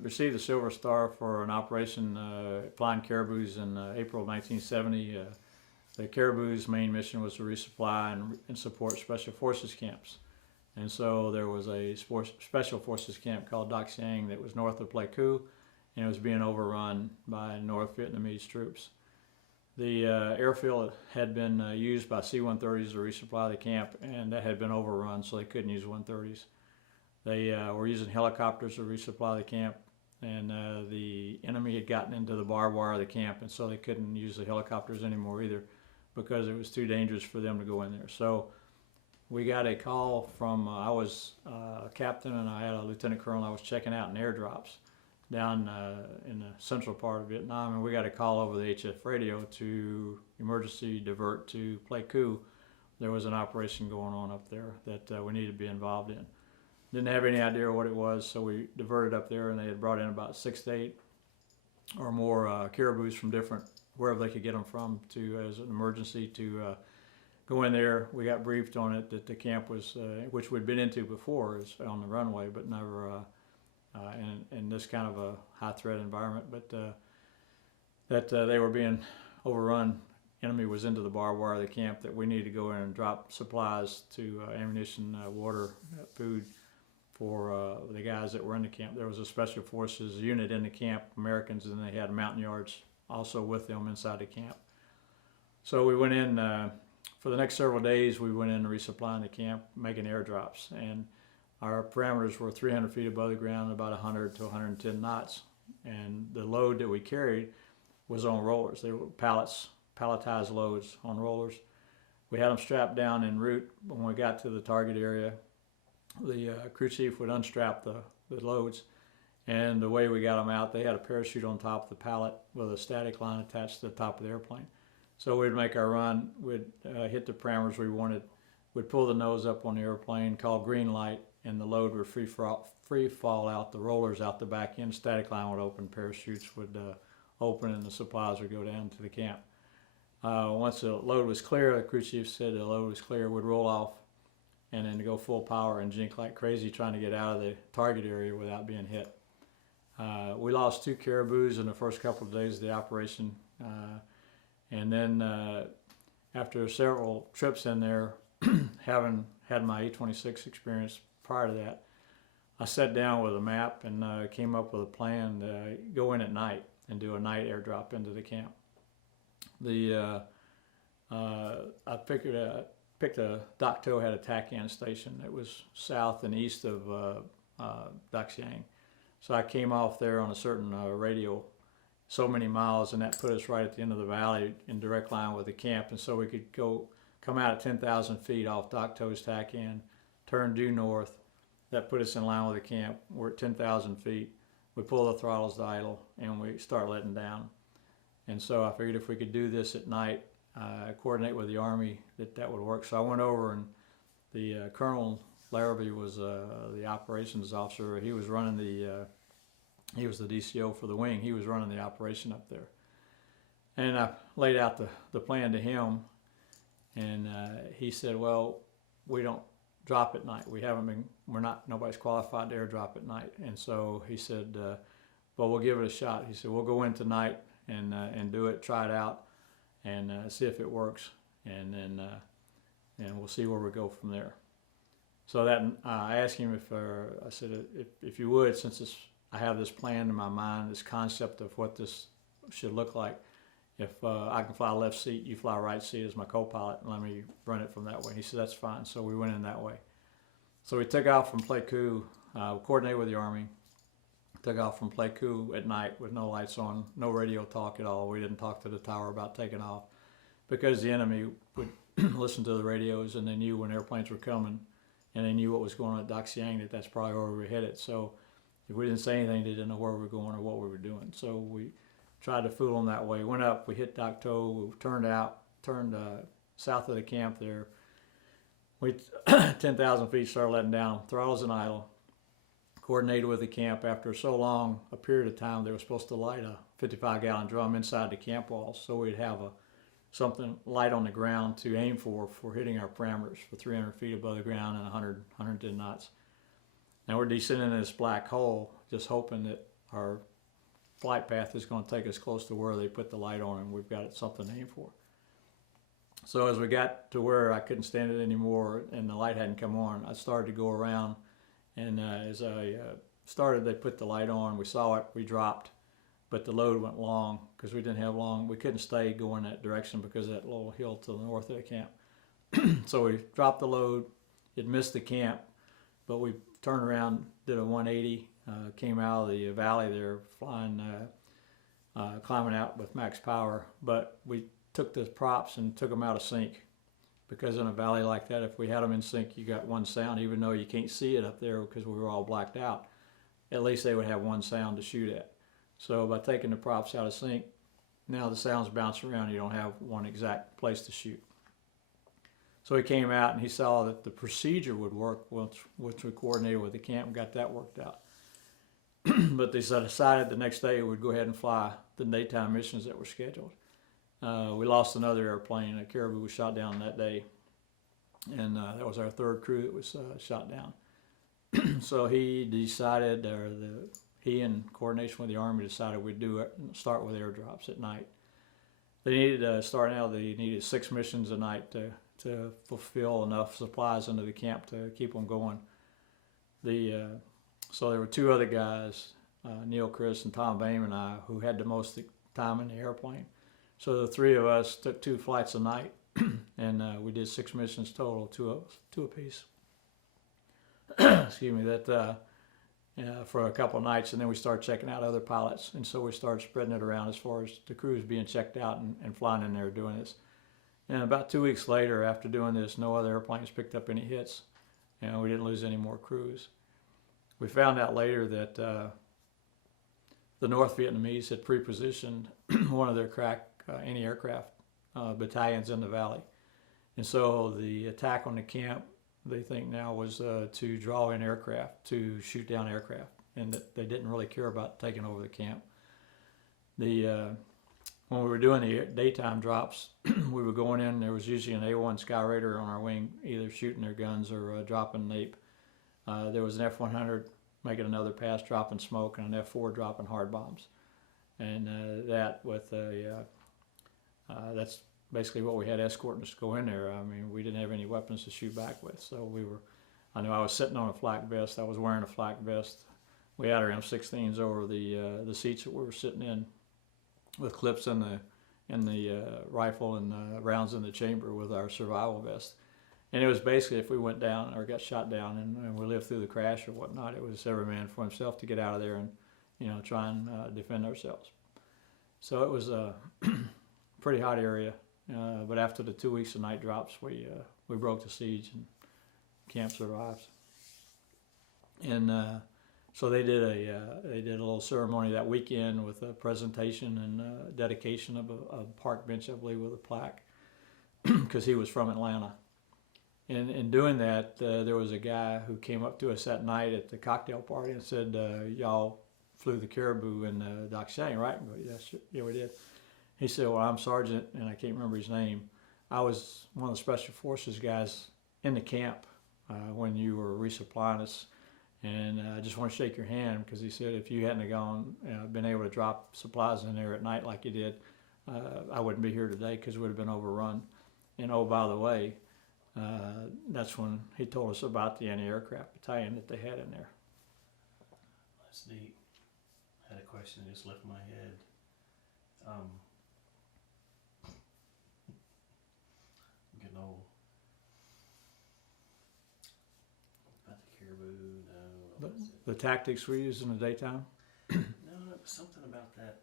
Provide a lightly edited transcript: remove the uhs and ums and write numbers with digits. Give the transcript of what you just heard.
Received the Silver Star for an operation flying caribous in April of 1970. The Caribou's main mission was to resupply and support Special Forces camps. And so there was a Special Forces camp called Dak Siang that was north of Pleiku, and it was being overrun by North Vietnamese troops. The airfield had been used by C-130s to resupply the camp, and that had been overrun, so they couldn't use 130s. They were using helicopters to resupply the camp, and the enemy had gotten into the barbed wire of the camp, and so they couldn't use the helicopters anymore either because it was too dangerous for them to go in there. So we got a call from, I was a captain and I had a lieutenant colonel. I was checking out in airdrops down in the central part of Vietnam, and we got a call over the HF radio to emergency divert to Pleiku. There was an operation going on up there that we needed to be involved in. Didn't have any idea what it was, so we diverted up there, and they had brought in about 6 to 8 or more caribous from different, wherever they could get them from, to as an emergency to go in there. We got briefed on it that the camp was, which we'd been into before, is on the runway, but never in this kind of a high threat environment, but that they were being overrun. Enemy was into the barbed wire of the camp, that we needed to go in and drop supplies to ammunition, water, food for the guys that were in the camp. There was a Special Forces unit in the camp, Americans, and they had Montagnards also with them inside the camp. So we went in, for the next several days, we went in resupplying the camp, making airdrops, and our parameters were 300 feet above the ground, about 100 to 110 knots, and the load that we carried was on rollers. They were palletized loads on rollers. We had them strapped down en route. When we got to the target area, the crew chief would unstrap the loads, and the way we got them out, they had a parachute on top of the pallet with a static line attached to the top of the airplane. So we'd make our run, we'd hit the parameters we wanted, we'd pull the nose up on the airplane, call green light, and the load would free fall out, the rollers out the back end, static line would open, parachutes would open, and the supplies would go down to the camp. Once the load was clear, the crew chief said the load was clear, would roll off and then go full power and jink like crazy trying to get out of the target area without being hit. We lost 2 caribous in the first couple of days of the operation, and then after several trips in there, having had my E-26 experience prior to that, I sat down with a map and came up with a plan to go in at night and do a night airdrop into the camp. I picked a Dak To had a TACAN station that was south and east of Dak Siang. So I came off there on a certain radio so many miles, and that put us right at the end of the valley in direct line with the camp, and so we could come out at 10,000 feet off Dak To's TACAN, turn due north. That put us in line with the camp. We're at 10,000 feet. We pull the throttles to idle, and we start letting down. And so I figured if we could do this at night, coordinate with the Army, that would work. So I went over, and the Colonel Larrabee was the operations officer. He was running he was the DCO for the wing. He was running the operation up there. And I laid out the plan to him, and he said, well, we don't drop at night. Nobody's qualified to airdrop at night. And so he said, well, we'll give it a shot. He said, we'll go in tonight and do it, try it out, and see if it works, and then and we'll see where we go from there. So that I asked him I said, if you would, since I have this plan in my mind, this concept of what this should look like, if I can fly left seat, you fly right seat as my co-pilot, and let me run it from that way. He said, that's fine. So we went in that way. So we took off from Pleiku, coordinated with the Army, took off from Pleiku at night with no lights on, no radio talk at all. We didn't talk to the tower about taking off because the enemy would listen to the radios, and they knew when airplanes were coming, and they knew what was going on at Dak Siang, that's probably where we were headed. So if we didn't say anything, they didn't know where we were going or what we were doing. So we tried to fool them that way. Went up, we hit Dak To, we turned south of the camp there. We 10,000 feet, started letting down, throttles and idle. Coordinated with the camp. After so long a period of time, they were supposed to light a 55-gallon drum inside the camp walls, so we'd have something light on the ground to aim for hitting our parameters for 300 feet above the ground and 110 knots. Now we're descending in this black hole, just hoping that our flight path is going to take us close to where they put the light on, and we've got something to aim for. So as we got to where I couldn't stand it anymore and the light hadn't come on, I started to go around, and as I started, they put the light on. We saw it, we dropped, but the load went long because we didn't have long. We couldn't stay going that direction because of that little hill to the north of the camp. So we dropped the load. It missed the camp, but we turned around, did a 180, came out of the valley there, flying, climbing out with max power. But we took the props and took them out of sync, because in a valley like that, if we had them in sync, you got one sound, even though you can't see it up there because we were all blacked out. At least they would have one sound to shoot at. So by taking the props out of sync, now the sounds bounce around. You don't have one exact place to shoot. So he came out and he saw that the procedure would work, which we coordinated with the camp and got that worked out. But they decided the next day we'd go ahead and fly the daytime missions that were scheduled. We lost another airplane. A Caribou was shot down that day, and that was our third crew that was shot down. So he decided, he in coordination with the Army decided we'd start with airdrops at night. They needed, starting out, they needed 6 missions a night to fulfill enough supplies into the camp to keep them going. So there were 2 other guys, Neil, Chris, and Tom Boehm and I, who had the most time in the airplane. So the 3 of us took 2 flights a night, and we did 6 missions total, 2 apiece. Excuse me, that for a couple of nights, and then we started checking out other pilots, and so we started spreading it around as far as the crews being checked out and flying in there doing this. And about 2 weeks later, after doing this, no other airplanes picked up any hits, and we didn't lose any more crews. We found out later that the North Vietnamese had pre-positioned one of their crack anti-aircraft battalions in the valley. And so the attack on the camp, they think now, was to draw in aircraft, to shoot down aircraft, and that they didn't really care about taking over the camp. When we were doing the daytime drops, we were going in, there was usually an A-1 Sky Raider on our wing, either shooting their guns or dropping nape. There was an F-100 making another pass, dropping smoke, and an F-4 dropping hard bombs. And that's basically what we had escorting us to go in there. I mean, we didn't have any weapons to shoot back with, so I knew I was sitting on a flak vest. I was wearing a flak vest. We had our M16s over the seats that we were sitting in, with clips in the rifle and rounds in the chamber with our survival vest. And it was basically, if we went down or got shot down and we lived through the crash or whatnot, it was every man for himself to get out of there and, try and defend ourselves. So it was a pretty hot area. But after the 2 weeks of night drops, we broke the siege and camp survived. And so they did a little ceremony that weekend with a presentation and dedication of a park bench, I believe, with a plaque, because he was from Atlanta. And in doing that, there was a guy who came up to us that night at the cocktail party and said, "Y'all flew the Caribou and Doc Shang, right?" And we go, yeah, we did. He said, "Well, I'm Sergeant," and I can't remember his name. "I was one of the Special Forces guys in the camp when you were resupplying us, and I just want to shake your hand," because he said, "If you hadn't gone, been able to drop supplies in there at night like you did, I wouldn't be here today, because we would have been overrun. And oh, by the way," that's when he told us about the anti-aircraft battalion that they had in there. That's neat. I had a question that just left my head. I'm getting old. About the Caribou, no. The tactics we used in the daytime? No, it was something about that